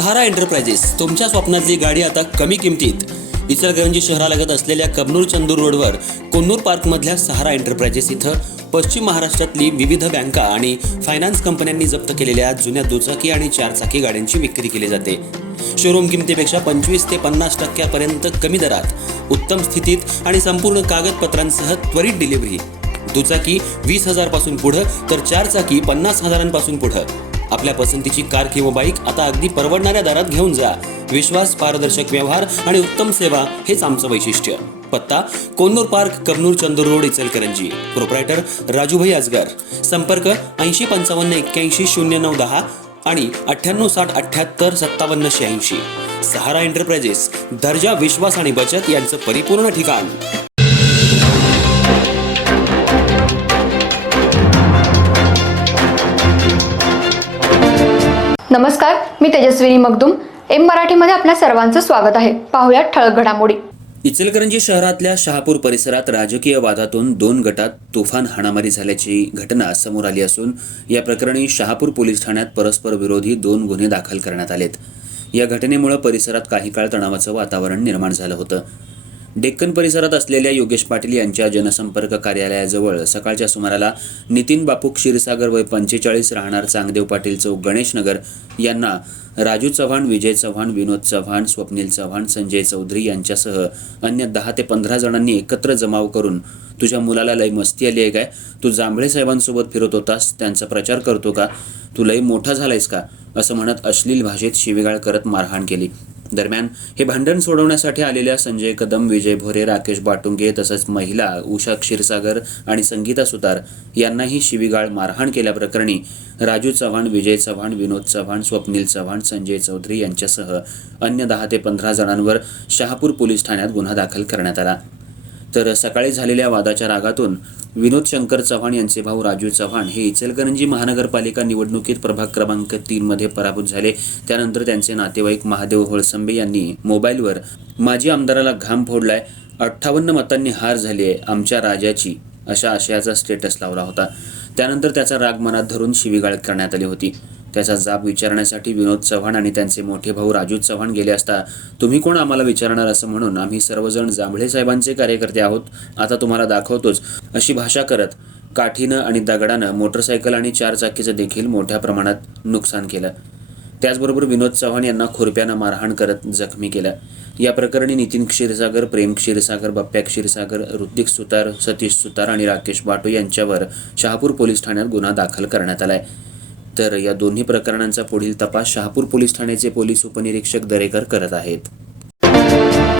सहारा enterprises तुमच्या स्वप्नातली गाडी आता कमी किमतीत. इचलकरंजी शहरालगत असलेल्या कबनूर चंदूर रोडवर कोन्नूर पार्कमधल्या सहारा एंटरप्राइजेस इथं पश्चिम महाराष्ट्रातली विविध बँका आणि फायनान्स कंपन्यांनी जप्त केलेल्या जुन्या दुचाकी आणि चारचाकी गाड्यांची विक्री केली जाते. शोरूम किमतीपेक्षा 25 ते 50% कमी दरात, उत्तम स्थितीत आणि संपूर्ण कागदपत्रांसह त्वरित डिलिव्हरी. दुचाकी 20,000 पासून पुढे तर चारचाकी 50,000 पुढे. आपल्या पसंतीची कार किंवा बाईक आता अगदी परवडणाऱ्या दरात घेऊन जा. विश्वास, पारदर्शक व्यवहार आणि उत्तम सेवा हेच आमचं वैशिष्ट्य. पत्ता Konnur park, Kabnur Chandur road, Ichalkaranji. Proprietor Rajubhai Ajgar. संपर्क 8055810910 आणि 9860785786. सहारा एंटरप्राइजेस, दर्जा, विश्वास आणि बचत यांचं परिपूर्ण ठिकाण. नमस्कार, मी तेजस्विनी मगदूम. एम मराठीमध्ये आपल्या सर्वांचं स्वागत आहे. पाहूयात ठळक घडामोडी. इचलकरंजी शहरातल्या शहापूर परिसरात राजकीय वादातून 2 गटात तुफान हाणामारी झाल्याची घटना समोर आली असून या प्रकरणी शहापूर पोलीस ठाण्यात परस्पर विरोधी 2 गुन्हे दाखल करण्यात आलेत. या घटनेमुळे परिसरात काही काळ तणावाचं वातावरण निर्माण झालं होतं. डेक्कन परिसरात असलेल्या योगेश पाटील यांच्या जनसंपर्क कार्यालयाजवळ सकाळच्या सुमाराला नितीन बापू क्षीरसागर वय 45 राहणार चांगदेव पाटील चौक, गणेश नगर यांना राजू चव्हाण, विजय चव्हाण, विनोद चव्हाण, स्वप्नील चव्हाण, संजय चौधरी यांच्यासह अन्य 10 ते 15 जणांनी एकत्र जमाव करून तुझ्या मुलाला लय मस्ती आली आहे काय, तू जांभळे साहेबांसोबत फिरत होतास, त्यांचा प्रचार करतो का, तू लय मोठा झालायस का, असं म्हणत अश्लील भाषेत शिवीगाळ करत मारहाण केली. दरम्यान हे भांडण सोडवण्यासाठी आलेल्या संजय कदम, विजय भोरे, राकेश बाटुंगे तसंच महिला उषा क्षीरसागर आणि संगीता सुतार यांनाही शिवीगाळ मारहाण केल्याप्रकरणी राजू चव्हाण, विजय चव्हाण, विनोद चव्हाण, स्वप्नील चव्हाण, संजय चौधरी यांच्यासह अन्य 10 ते 15 जणांवर शहापूर पोलीस ठाण्यात गुन्हा दाखल करण्यात आला. तर सकाळी झालेल्या वादाच्या रागातून विनोद शंकर चव्हाण यांचे भाऊ राजू चव्हाण हे इचलकरंजी महानगरपालिका निवडणुकीत प्रभाग क्रमांक 3 मध्ये पराभूत झाले. त्यानंतर त्यांचे नातेवाईक महादेव होळसंबे यांनी मोबाईलवर माजी आमदाराला घाम फोडलाय, 58 मतांनी हार झाली आहे आमच्या राजाची, अशा आशयाचा स्टेटस लावला होता. त्यानंतर त्याचा राग मनात धरून शिवीगाळ करण्यात आली होती. त्याचा जाब विचारण्यासाठी विनोद चव्हाण आणि त्यांचे मोठे भाऊ राजू चव्हाण गेले असता तुम्ही कोण आम्हाला विचारणार असं म्हणून आम्ही सर्वजण जांभळे साहेबांचे कार्यकर्ते आहोत, आता तुम्हाला दाखवतोच, अशी भाषा करत काठीनं आणि दगडानं मोटरसायकल आणि चारचाकीचं देखील मोठ्या प्रमाणात नुकसान केलं. त्याचबरोबर विनोद चव्हाण यांना खुरप्यानं मारहाण करत जखमी केलं. या प्रकरणी नितीन क्षीरसागर, प्रेम क्षीरसागर, बप्प्या क्षीरसागर, ऋतिक सुतार, सतीश सुतार आणि राकेश बाटू यांच्यावर शहापूर पोलीस ठाण्यात गुन्हा दाखल करण्यात आलाय. तर या दोन्ही प्रकरणांचा पुढील तपास शहापूर पोलीस ठाण्याचे पोलीस उपनिरीक्षक दरेकर करत आहेत.